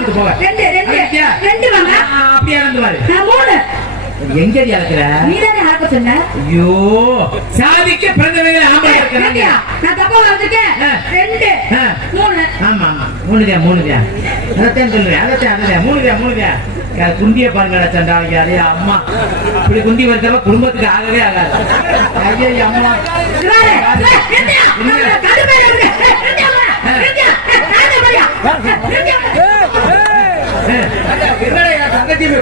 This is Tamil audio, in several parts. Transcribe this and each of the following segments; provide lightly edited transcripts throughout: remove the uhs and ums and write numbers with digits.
கொடுத்து போக. ரெண்டு வாங்க. அப்படியே இறந்துவாரு. நான் 3. எங்கடி அளக்குற? நீதானே அளக்க சொன்ன. ஐயோ சாதிக்க பிறந்தவங்க ஆம்பளை இருக்காங்க. நான் தப்பா வந்துட்டேன். 2 3. ஆமா ஆமா 3 அதத்தான் சொல்றேன். அதத்தான் 3 குண்டிய பாருங்கடா சண்டாளிங்க. அதே அம்மா இப்படி குண்டி வருத்தவ குடும்பத்துக்கு ஆகவே ஆகாது. ஐயா அம்மா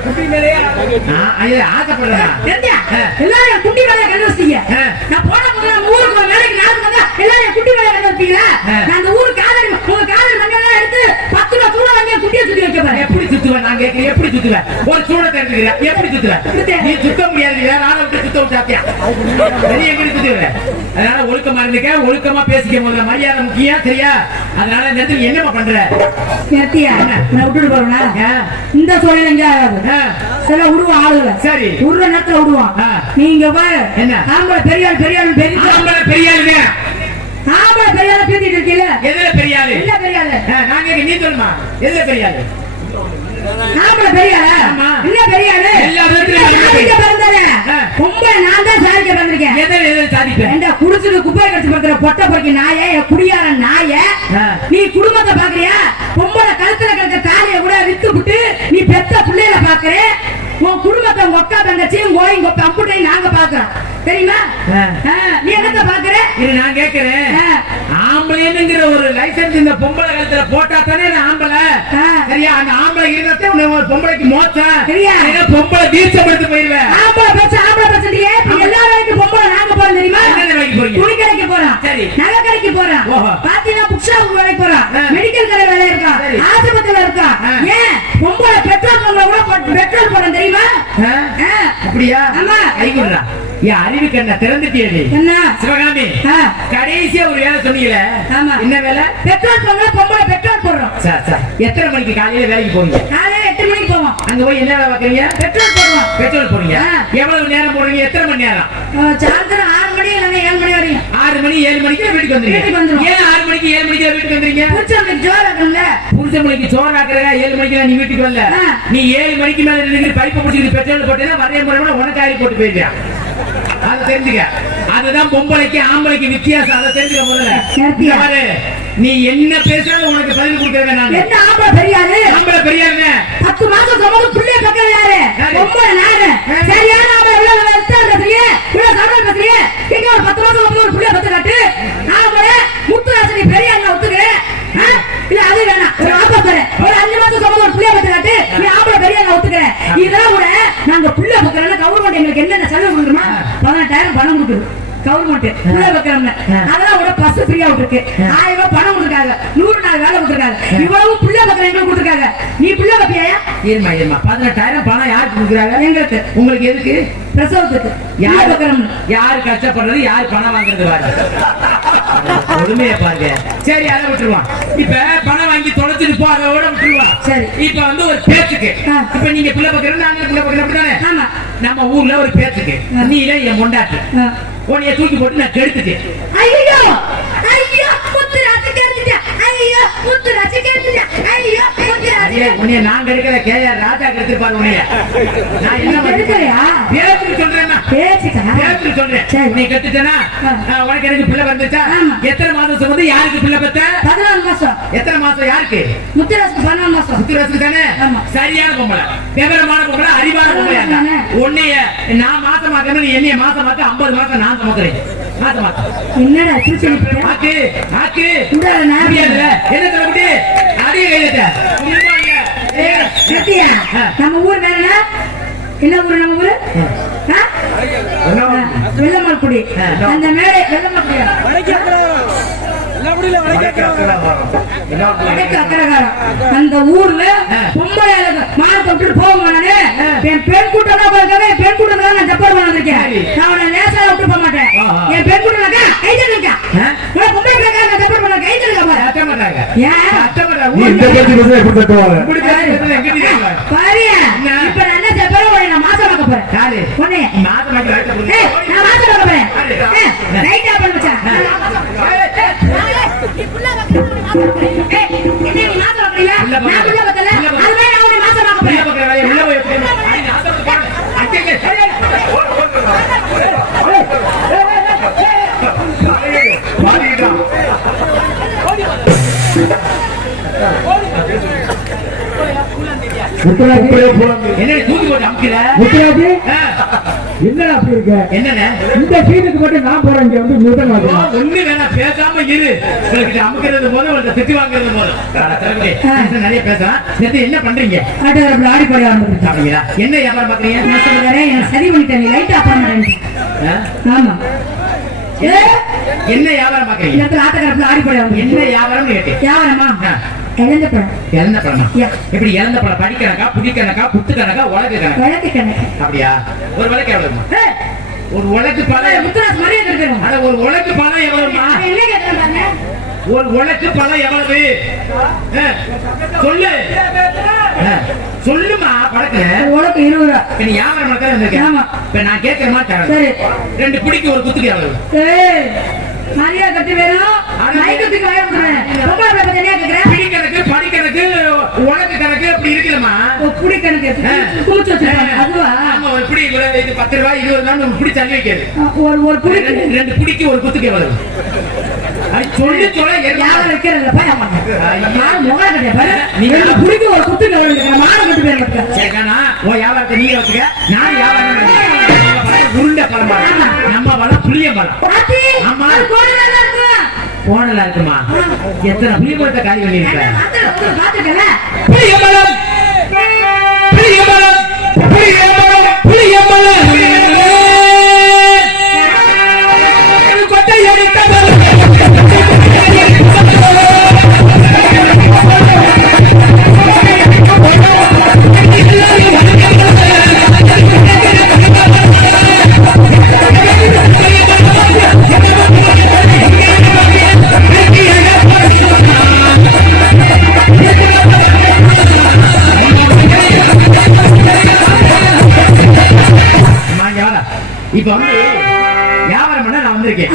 குண்டி மேலே ஆசைப்படுறேன். எல்லாரும் குண்டி வேலையை கண்டு வச்சீங்க. நான் போன ஊருக்கு வேலைக்கு நாளுக்கு வந்தா எல்லாரும் குண்டி வேலையை கண்டு வச்சீங்களா? நான் அந்த ஊருக்கு காதல் உங்க காதல் மண்ணெல்லாம் எடுத்து 10 ரூபா சூட வாங்கி குண்டியை சுத்தி வைக்க பாரு. எப்படி சுத்துவேன்? நான் கேட்கிறேன் எப்படி சுத்துவேன்? ஒரு சூட தெரிஞ்சுக்கிறேன் எப்படி சுத்துவேன்? நீ சுத்த முடியாது. வேற ஆளை விட்டு சுத்த விட்டாத்தியா வெளியே எங்க சுத்துவேன். அதனால ஒழுக்கமா இருந்துக்க, ஒழுக்கமா பேசிக்க. முதல்ல மரியாதை முக்கியம் சரியா? அதனால இந்த இடத்துல என்னமா பண்ற? நேத்தியா நான் விட்டுட்டு போறேனா? இந்த சூழல் எங்க சில விடுவான் ஆளுங்க. சரி விடுற நேரத்துல விடுவான். நீங்க பாரு என்ன ஆம்பளை பெரிய ஆள் ஆம்பளை பெரிய ஆளுங்க. ஆம்பளை பெரிய ஆள் பேசிட்டு இருக்கீங்க. எதுல பெரிய ஆளு? என்ன பெரிய ஆளு? நாங்க நீ சொல்லுமா எதுல பெரிய ஆளு? ஆம்பளை பெரிய ஆளா? என்ன பெரிய ஆளு? எல்லா பேரும் பிறந்தானே பொம்பளை நான் தான் சாதிக்க பிறந்திருக்கேன். எதுல சாதிப்பேன்? என்ன குடிச்சிட்டு குப்பை கடிச்சு பண்ற பொட்டை பொறுக்கி நாயே குடியார நாயே. நீ குடும்பத்தை பாக்குறியா? பொம்பளை கழுத்துல கிடக்க தாலிய கூட வித்து விட்டு நீ பெத்த பிள்ளைகளை பாக்குற. உன் குடும்பத்தை உங்க அக்கா தங்கச்சியும் உங்க அம்புட்டையும் நாங்க பாக்குறோம் தெரியுமா? நீ என்னத்த பாக்குற? இது நான் கேக்குறேன். ஆம்பளைங்கிற ஒரு லைசன்ஸ் இந்த பொம்பளை கழுத்துல போட்டா தானே ஆம்பளை சரியா? அந்த ஆம்பளை இருக்கிறதே ஒரு பொம்பளைக்கு மோசம் சரியா? பொம்பளை தீர்ச்சப்படுத்த போயிருவேன். ஆம்பளை பிரச்சனையே எல்லா வேலைக்கும் பொம்பளை நாங்க போறோம் தெரியுமா? துணி கடைக்கு போறோம், நகை கடைக்கு போறோம், பாத்தீங்கன்னா புக் ஷாப் வேலைக்கு போறோம், மெடிக்கல் கடை வேலை இருக்கா, ஆஸ்பத்திரியில இருக்கா. ஏன் பொம்பளை பெட்ரோல் பங்க்ல கூட பெட்ரோல் போறோம் தெரியுமா? அப்படியா? ஆமா ஐகுறா என் அறிவு கண்ண திறந்துட்டியடி. என்ன சிவகாமி கடைசியா ஒரு வேலை சொன்னீங்களே என்ன வேலை? பெட்ரோல் பங்க்ல பொம்பளை பெட்ரோல் போடுறோம். எத்தனை மணிக்கு காலையில வேலைக்கு போறீங்க? காலையில 8 மணிக்கு போவோம். அங்க போய் என்ன வேலை பாக்குறீங்க? பெட்ரோல் போடுவோம். பெட்ரோல் போடுறீங்க. எவ்வளவு நேரம் போடுறீங்க? எத்தனை மணி நேரம்? சாயந்தரம் 6 மணி இல்ல 7 மணி வரையும். 6 மணி 7 மணிக்கு வீட்டுக்கு வந்துருங்க. ஏன் 6 மணிக்கு 7 மணிக்கு வீட்டுக்கு வந்துறீங்க? புருஷனுக்கு ஜோர் ஆக்கணும்ல. புருஷனுக்கு ஜோர் ஆக்குறதா 7 மணிக்கு நீ வீட்டுக்கு வரல. நீ 7 மணிக்கு மேல நின்னு பைப்பை பிடிச்சிட்டு பெட்ரோல் போட்டேன்னா வரைய முறை உனக்கு ஆயில் போட்டு போயிருக்கியா? அதை தெரிஞ்சுக்க. அதுதான் பொம்பளைக்கு ஆம்பளைக்கு வித்தியாசம். அதை தெரிஞ்சுக்க முதல்ல. நீ என்ன பேசாலும் உனக்கு பதில் கொடுக்கறேன். நான் என்ன ஆம்பளை பெரியாரு? ஆம்பளை பெரியாருங்க. 10 மாசம் சுமந்து புள்ளைய பக்கம் யாரு? பொம்பளை நானு. சரியான ஆம்பளை உள்ள வெஸ்டான்றீங்க. உள்ள சாமல் பேசுறீங்க. இங்க ஒரு 10 மாசம் சுமந்து ஒரு புள்ளைய பக்கம் காட்டு. ஆம்பளை முத்துராசனி பெரியாருங்க ஒத்துக்கறே. இல்ல அது வேணாம். ஒரு ஆம்பளை பாரு. ஒரு 5 மாசம் சுமந்து ஒரு புள்ளைய பக்கம் காட்டு. நீ ஆம்பளை பெரியாருங்க ஒத்துக்கறே. இதெல்லாம் கூட நாங்க புள்ள பக்கறல கவர்மெண்ட் எங்களுக்கு என்னென்ன செலவு கொடுக்குமா? 18,000 பணம் கொடுக்குது. கவர்மெண்ட் புள்ள பக்கறல. அதெல்லாம் கூட பஸ் ஃப்ரீயா விட்டுருக்கு. 1000 ரூபாய் பணம் கொடுத்துருக்காங்க. 100 நாள் வேலை கொடுத்துருக்காங்க. இவ்வளவு புள்ள பக்கற எங்களுக்கு கொடுத்துருக்காங்க. நீ புள்ள பக்கியா? ஏமா 18,000 பணம் யாருக்கு கொடுக்குறாங்க? எங்களுக்கு. உங்களுக்கு எதுக்கு? பிரசவத்துக்கு. யார் பக்கறம்? யார் கஷ்டப்படுறது? யார் பணம் வாங்குறது? பாருங்க பொறுமையா பாருங்க. சரி அதை விட்டுருவான். இப்ப பணம் வாங்கி தொலைச்சிட்டு போ, அதோட விட்டுருவான். சரி இப்ப வந்து ஒரு பேச்சுக்கு இப்ப நீங்க பிள்ளை பக்கறது நாங்க பிள்ளை பக்கறது அப்படித்தானே? ஆமா. நம்ம ஊர்ல ஒரு பேச்சுக்கு நீ இல்ல என் மொண்டாட்டி உன்னைய தூக்கி போட்டு நான் கெடுத்துட்டேன். ஐயோ ஐயோ முத்து ராசி கெடுத்துட்டேன். ஐயோ முத்து ராசி கெடுத்துட்டேன். ஐயோ முத்து ராசி உன்னைய நான் கெடுக்கல. கேஆர் ராஜா கெடுத்துப்பாரு உன்னைய. நான் என்ன கெடுக்கலையா? பேச்சுக்கு சொல்றேன்னா பேச்சுக்கு சொல்றேன். நீ கெடுத்துட்டேனா உனக்கு எனக்கு பிள்ளை வந்துச்சா? எத்தனை மாதம் சுமந்து யாருக்கு பிள்ளை பெத்த? 14 மாசம். எத்தனை மாசம் யாருக்கு? முத்துராசுக்கு 14 மாசம். முத்துராசுக்கு தானே? சரியான பொம்பளை, விவரமான பொம்பளை, அறிவான பொம்பளை. உன்னைய நான் மாசமாக்கணும், நீ என்னைய மாசமாக்க 50 மாசம் நான் சுமக்கிறேன். மாசமாக்க என்னடா ஆக்கு ஆக்கு என்ன சொல்ல அடிய கையில நம்ம ஊர் வேற என்ன ஊரு? நம்ம ஊரு வெள்ளமல்குடி. அந்த மேடை அந்த ஊர்ல பொம்பளை மார்க் போவானே என் பெண் கூட்டம் பெண் கூட்டம் நான் தப்பு பண்ணிருக்கேன். நான் உன்னை லேசா விட்டு போக மாட்டேன். என் பெண் கூட்டம் கைதலுக்கா பொம்பளை நான் தப்பு பண்ண கைதலுக்கா பாரியா? இப்ப நான் என்ன செப்பறேன்? உன்னை நான் மாசமாக்க போறேன். உன்னை மாசமாக்க போறேன். ரைட்டா பண்ணுச்சா? என்ன தூக்கி போட்டு அமுக்கல என்னடா அப்படி இருக்க? என்னண்ணே இந்த சீனுக்கு மட்டும் நான் போறேன். இங்க வந்து முதல் ஒண்ணு வேணாம், பேசாம இரு. உங்களுக்கு அமுக்கிறது போது உங்களுக்கு திட்டி வாங்குறது போது நிறைய பேசலாம். நேத்து என்ன பண்றீங்க? ஆடி போய் அப்படிங்களா? என்ன வியாபாரம் பாக்குறீங்க? நான் சொல்லுறேன், சரி பண்ணிட்டேன். லைட் ஆஃப் பண்ண. ஆமா, என்ன வியாபாரம் பாக்குறீங்க? ஆட்டக்காரப்புல ஆடி போய் என்ன வியாபாரம் கேட்டேன். வியாபாரமா? இழந்த பழம். இழந்த பழம் எப்படி? இழந்த பழம் படிக்கணக்கா, புடி கணக்கா, புத்து கணக்கா, உலக கணக்கா? வழக்கு கணக்கு. அப்படியா? ஒரு வழக்கு எவ்வளவுமா? ஒரு உலக்கு பழம் முத்துராஜ் மாதிரியே கேட்கிறேன். அட ஒரு உலக்கு பழம் எவ்வளவுமா? என்ன கேட்கிறேன்? ஒரு உலக்கு பழம் எவ்வளவு? சொல்லு சொல்லுமா. பழக்க உலக்கு 20 ரூபா. நீ வியாபாரம் நடத்த வந்திருக்கேன். ஆமா. இப்ப நான் கேட்கிற மாதிரி சரி. 2 பிடிக்கு ஒரு குத்துக்கு எவ்வளவு? நிறைய கட்டி வேணும். மைக்கத்துக்கு வாங்கிடுறேன். பொம்பளை பிள்ளை பத்தி என்ன கேக்குறேன்? பிடி கணக்கு, படி கணக்கு, உலக்கு கணக்கு அப்படி இருக்குல்லம்மா. புடி கணக்கு குளிச்சு வச்சிருக்காங்க. அதுவா? ஆமா, ஒரு பிடி இது 10 ரூபாய் 20 ரூபாய் ஒரு பிடி தள்ளி வைக்கிறது. ஒரு புடி 2 பிடிக்கு ஒரு குத்துக்கு எவ்வளவு? அது சொல்லி சொல்ல யாரும் வைக்கிறதுல பாரு. நான் முகர கட்டிய பாரு. நீங்க புடிக்கு ஒரு குத்துக்கு எவ்வளவு? மாடு கட்டி பேர் மட்டும். சரிக்கானா? ஓ வியாபாரத்தை நீங்க வச்சுக்க, நான் வியாபாரம் உருண்டை பழம். நம்ம பழம் புளிய பழம். ஆமா, போனலா இருக்குமா? எத்தனை புளிய பழத்தை காலி பண்ணிருக்க? பாத்துக்கல புளிய பழம், புளிய பழம், புளிய பழம், புளிய பழம். கொட்டை எடுத்த இப்ப வந்து வியாபாரம் பண்ண நான் வந்திருக்கேன்.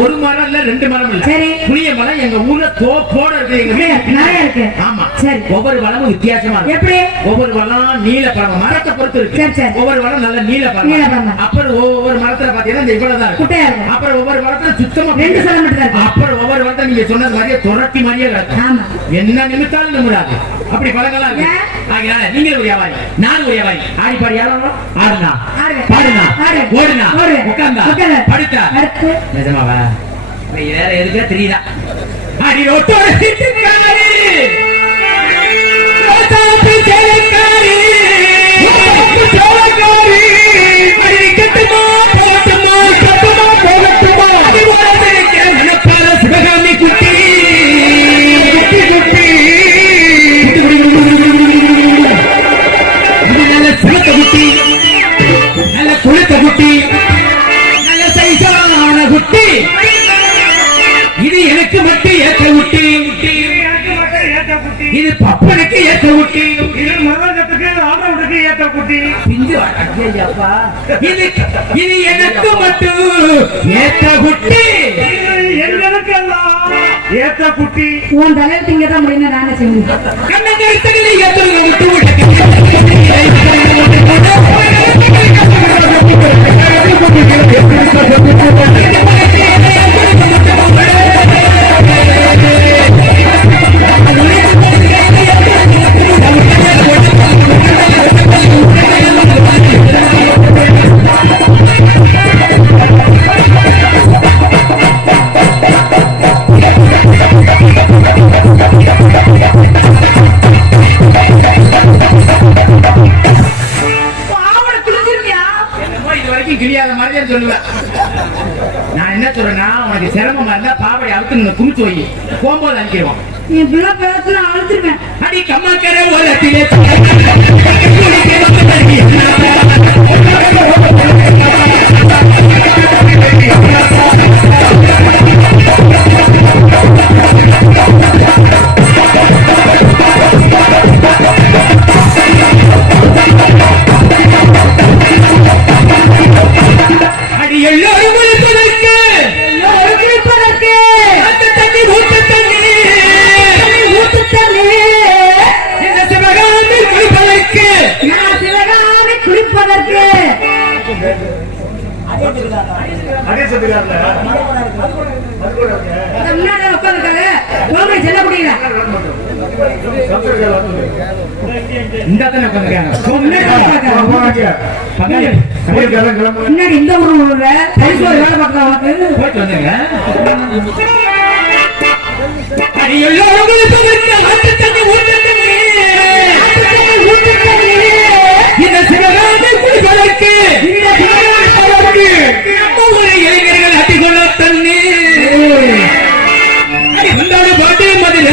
ஒரு மரம் இல்ல, 2 மரம் இல்ல. சரி. புளிய மரம் எங்க ஊர்ல தோப்போட இருக்கு. எங்க நிறைய இருக்கு. ஆமா. சரி. ஒவ்வொரு பழமும் வித்தியாசமா இருக்கு. எப்படி? ஒவ்வொரு பழம் நீல பழம், மரத்தை பொறுத்து இருக்கு. சரி, சரி. ஒவ்வொரு பழம் நல்ல நீல நீல பழம். பழம். அப்புறம் ஒவ்வொரு மரத்துல பாத்தீங்கன்னா இந்த இவ்வளவுதான் இருக்கும். குட்டையா இருக்கும். அப்புறம் ஒவ்வொரு மரத்துல சுத்தமா 2 சொல்ல மட்டும் தான் இருக்கும். அப்புறம் ஒவ்வொரு மரத்துல நீங்க சொன்னது மாதிரியே துரட்டி மாதிரியே கிடக்கும். ஆமா. என்ன நிமித்தாலும் நிமிராது. அப்படி பழங்கள்லாம் இருக்கு. அதனால நீங்க ஒரு வியாபாரி, நான் ஒரு வியாபாரி. ஆடி பாடி யாரும் ஆடுனா, பாடுனா, ஓடுனா, உட்கார்ந்தா, படுத்தா. நிஜமாவா? வேற எதுக்கா தெரியுதா? அடி ரோட்டோட சிட்டுக்காரி, ரோட்டாத்து சேலக்காரி, சோளக்காரி, அடி கட்டுமா போட்டுமா, கட்டுமா போகட்டுமா, அடி ஓடத்திருக்கிற மனப்பார சிவகாமி குட்டி, குட்டி குட்டி, இது நல்ல சிவத்த குட்டி, நல்ல குளித்த குட்டி, நல்ல சைசான குட்டி. இது எனக்கு மட்டும் ஏற்ற குட்டி, இது பப்பனுக்கு ஏற்ற குட்டி, இது மரணத்துக்கு ஆண்டவனுக்கு ஏற்ற குட்டி. பிஞ்சு ஐயப்பா. இது எனக்கு மட்டும் ஏற்ற குட்டி, எங்களுக்கு எல்லாம் ஏற்ற குட்டி. உன் தலையில் திங்கதான் முடியும். நானே செய்வேன். கண்ணங்கருத்தகளை ஏற்ற குட்டி. கிளியாத மாதிரி சொல்லுவேன். நான் என்ன சொல்றேன்னா, உனக்கு சிரமமா இருந்தா பாவடை அவுத்து குமிச்சு வை, போகும்போது அனுப்பிடுவோம். என் பிள்ளை பேசல அழுத்துருவேன். அடி கம்மாக்கரை ஓரத்திலே அடி எல்லோரும் உட்கார்ந்து செல்ல முடியல. இந்த தானே உட்காந்துருக்காங்க. முன்னாடி இந்த ஊர்ல வேலை பார்க்கலாம் உனக்கு போயிட்டு வந்துருங்க. இந்த சிவகாமி குடிகளுக்கு இளைஞர்கள் அட்டிக்கொள்ள தண்ணி வந்தாடு பாட்டு மதில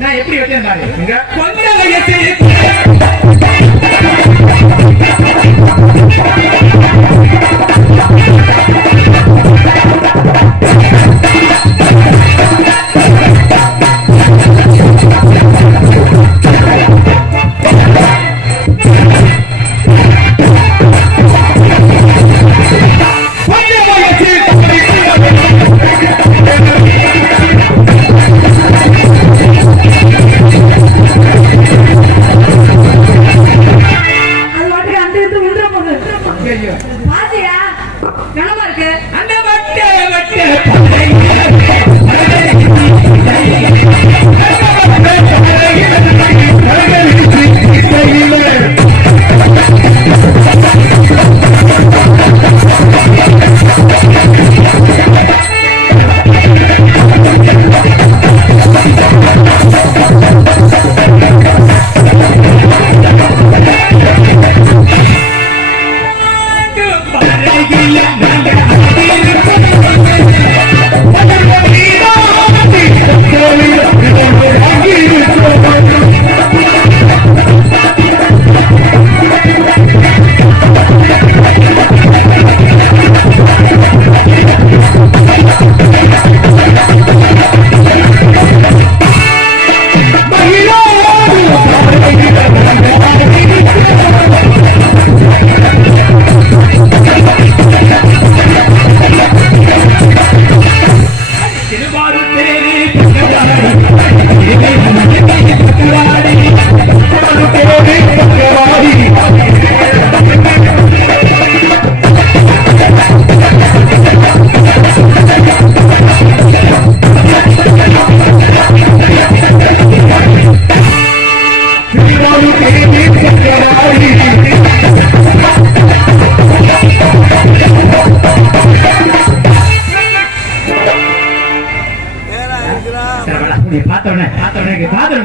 நான் எப்படி வெட்டேன் பாருங்க. கொஞ்சம் வயசு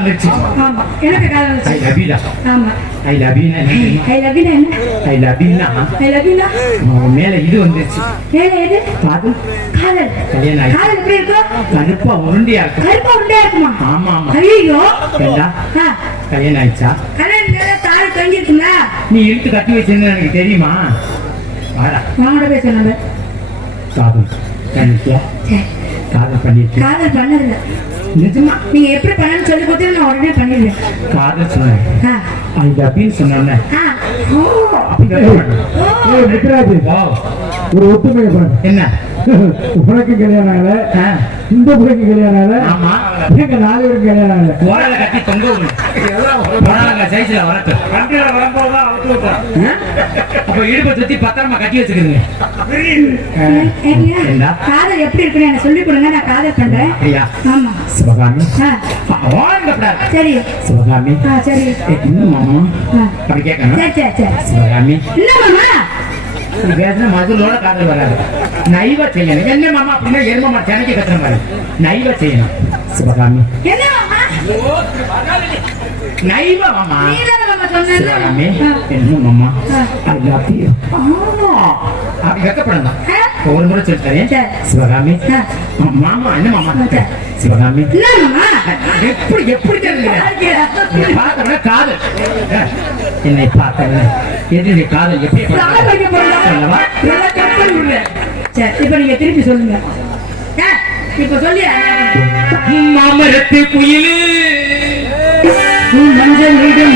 வந்துருச்சு. ஆமா எனக்கு காதல் ஐ வந்துச்சு. லவ் யூ டா. ஆமா ஐ லவ் யூ என்ன தெரியுமா? ஐ லவ் யூ என்ன? ஐ லவ் யூ னா ஐ லவ் யூ உன் மேல இது வந்துருச்சு. மேல எது? காதல். காதல். கல்யாணம் ஆயிடுச்சு. காதல் எப்படி இருக்கும்? கருப்பா உருண்டையா இருக்கும். கருப்பா உருண்டையா இருக்குமா? ஆமா ஆமா. ஐயோ ஏண்டா ஆ கல்யாணம் ஆயிடுச்சா? கல்யாணத்துல தாலி தொங்கிருக்குல்ல? நீ இழுத்து கட்டி வச்சிருந்தா எனக்கு தெரியுமா? வாடா வாங்கட போய் சொன்னாங்க. காதல் பண்ணிட்டியா? சரி காதல் பண்ணிட்டு காதல் பண்ணதில்ல. நிஜமா நீங்க எப்படி பண்ணணும்னு சொல்லி கொடுத்தா நான் உடனே பண்ணிடுவேன். காதல் சொன்னேன். ஆ ஐ லவ் யூ சொன்னேன். ஆ ஓ ஏய் மித்ராஜி வாவ் ஒரு ஒத்துமை பாரு. என்ன? உனக்கு கல்யாணம் ஆகல, ஆ, இந்த பிள்ளைக்கு கல்யாணம் ஆகல, ஆமா. எங்க 4 பேருக்கு கல்யாணம் ஆகல. ஓரல கட்டி தொங்க விடு. போனாங்க சைஸ்ல வரட்டும். வண்டியில வரும்போது தான் அவுத்து விட்டோம். அப்ப இடுப்பை சுத்தி பத்திரமா கட்டி வச்சுக்கிறீங்க. ஏங்க, காதல் எப்படி இருக்குன்னு எனக்கு சொல்லி கொடுங்க. நான் காதல் பண்றேன். அப்படியா? ஆமா சிவகாமி ஆ வாங்கப்படாது. சரி சிவகாமி ஆ சரி இன்னும் மாமா ஆ அப்படி கேட்கணும். சரி சரி சரி சிவகாமி என்ன மாமா? நீ பேசுன மதுளோட காதல் வராது. நைவ செய்யணும். என்ன மாமா அப்படின்னா எருமமா சென்னைக்கு கத்துற மாதிரி நைவ செய்யணும். சிவகாமி என்ன மாமா? நைவ மாமா. நீதானே மாமா சொன்னேன்னு? சிவகாமி ஆ. என்ன மாமா ஆ. I love you. அப்படி வெக்கப்படணும். ஆ? ஒரு முறை சொல்லிட்டேன். சரி. சிவகாமி ஆ. மாமா என்ன மாமா? சரி. சிவகாமி என்ன மாமா? எப்படி எப்படி தெரியுங்க? பார்த்தவன காதல். என்னை பார்த்தவன எதிரி காதல் எப்படி காதல் வைக்க போறதா? சொல்லவா? நல்லா cut பண்ணி விடுறேன். சரி இப்போ நீங்க திருப்பி சொல்லுங்க. ஆ, இப்போ சொல்லி மாமரத்து குயிலு மஞ்சள் நீடும்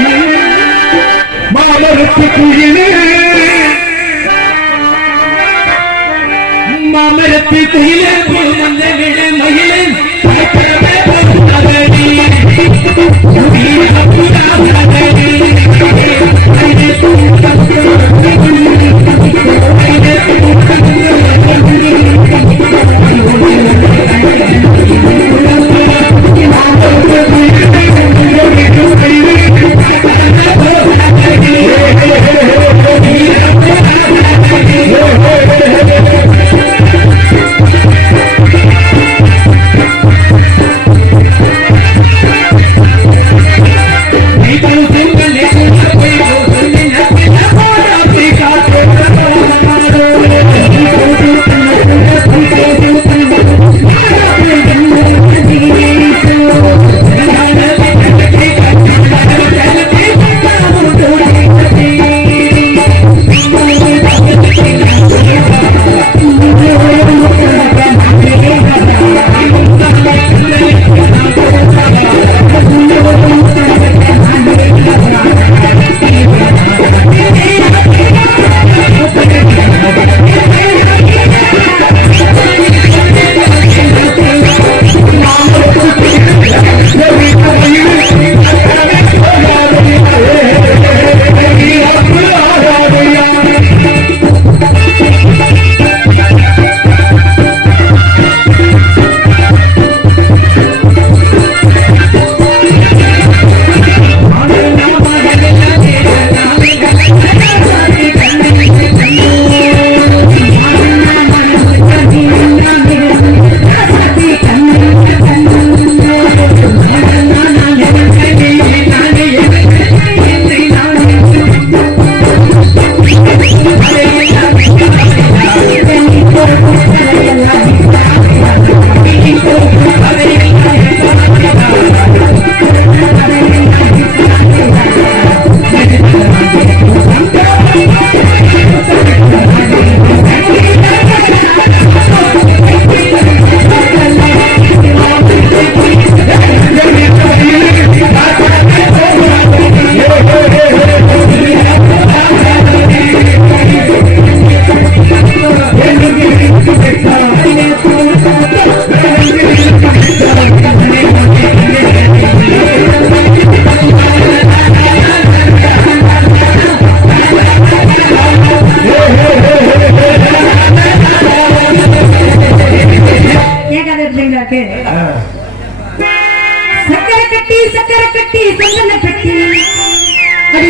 மாமரத்து குயிலு மாமரத்து குயிலு மஞ்சள் விடு மயிலு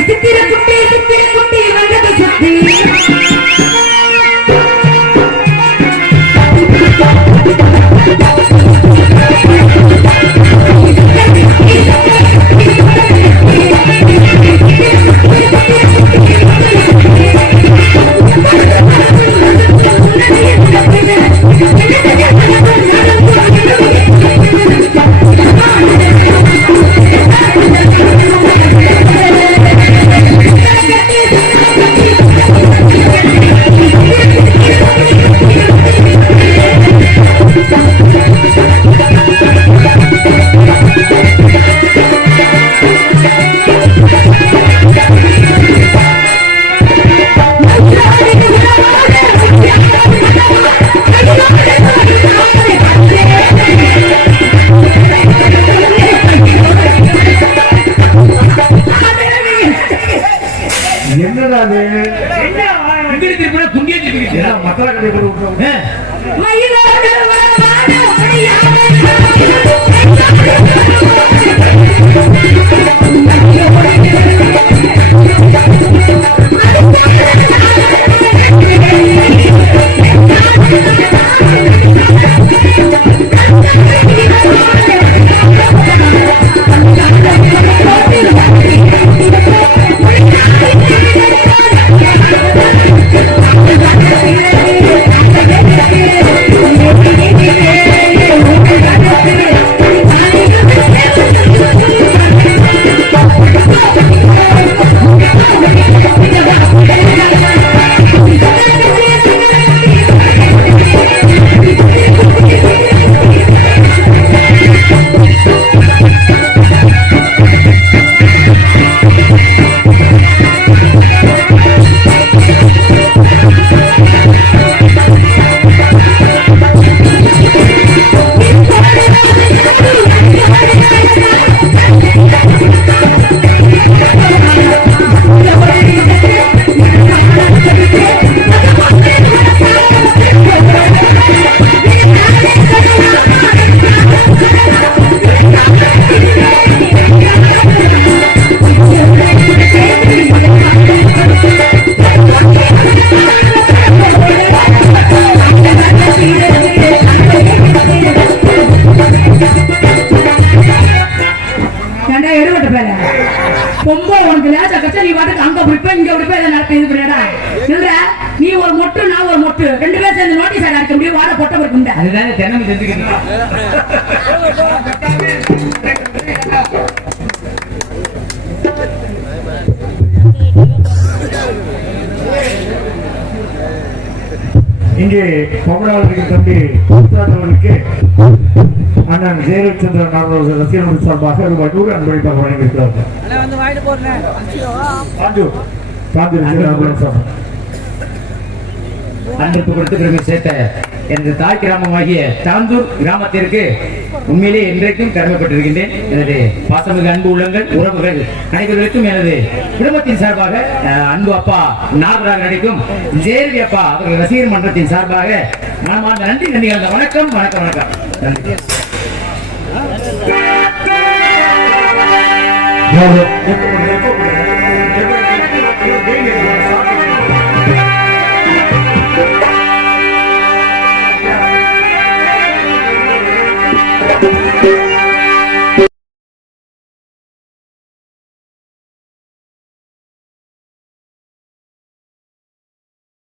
சுத்தி அங்கிட்டு திருப்பினா குண்டியே திருப்பிக்கிட்டு மசாலா கடை போட்டு விட்டுருவோம். மயிலோடு வாட முடியாத பொம்பை உனக்கு லேசா கச்சா நீ பாட்டுக்கு அங்க பிடிப்ப இங்க பிடிப்ப இதை நடத்த இது பண்ணிடா இல்ல நீ ஒரு மொட்டு நான் ஒரு மொட்டு ரெண்டு பேரும் சேர்ந்து நோட்டீஸ் அடிக்க முடியும் வாட பொட்ட பிடிக்கும் அதுதானே தினமும் செஞ்சுக்கணும். இங்கே பொங்கலாளருக்கு தம்பி அவர்களுக்கு அண்ணன் ஜெயலட்சந்திரன் அவர்கள் ரசிகர்கள் சார்பாக ரூபாய் 100 அன்பளிப்பாக வழங்கியிருக்கிறார்கள். அன்பளிப்பு கொடுத்து பெருமை சேர்த்த எனது தாய் கிராமமாகிய தாந்தூர் கிராமத்திற்கு உண்மையிலே இன்றைக்கும் கடமைப்பட்டிருக்கின்றேன். எனது பாசமிகு அன்பு உள்ளங்கள் உறவுகள் அனைவர்களுக்கும் எனது குடும்பத்தின் சார்பாக அன்பு அப்பா நாகராக நடிக்கும் ஜெயலவி அப்பா அவர்கள் ரசிகர் மன்றத்தின் சார்பாக மனமார்ந்த நன்றி நன்றி கலந்த வணக்கம் வணக்கம் வணக்கம் நன்றி. Thank you.